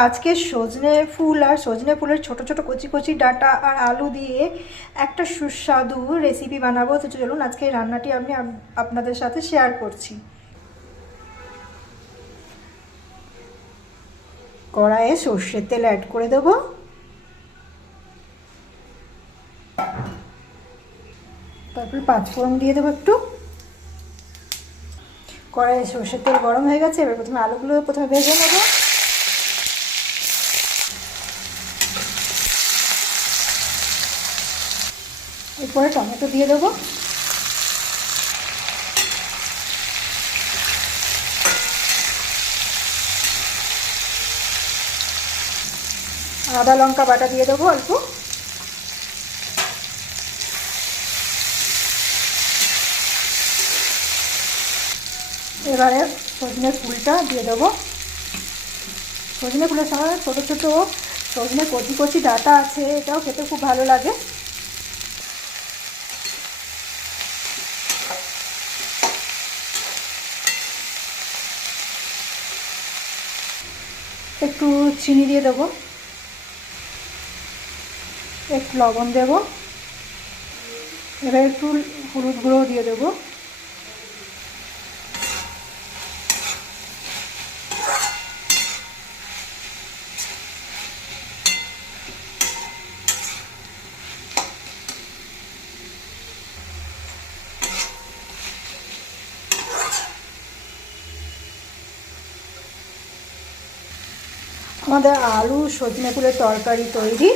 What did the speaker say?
আজকে সজনে ফুল আর সজনে ফুলের ছোট ছোট কচি কচি ডাঁটা আর আলু দিয়ে একটা সুস্বাদু রেসিপি বানাবো। তো চলুন আজকে এই রান্নাটি আমি আপনাদের সাথে শেয়ার করছি। কড়াইয়ে সর্ষের তেল অ্যাড করে দেবো। তারপর পাঁচফোড়ন দিয়ে দেবো একটু। কড়াইয়ে সর্ষের তেল গরম হয়ে গেছে, এবার প্রথমে আলুগুলো ভেজে নেবো। এরপরে টমেটো দিয়ে দেবো। আদা লঙ্কা বাটা দিয়ে দেবো অল্প। এবারে সজনে ফুলটা দিয়ে দেবো। সজনে ফুলের সঙ্গে ছোটো ছোটো সজনে কচি কচি ডাঁটা আছে, এটাও খেতে খুব ভালো লাগে। একটু চিনি দিয়ে দেবো, একটু লবণ দেবো, এবার একটু হলুদ গুঁড়ো দিয়ে দেবো। আমাদের আলু সজনে ফুলের তরকারি তৈরি।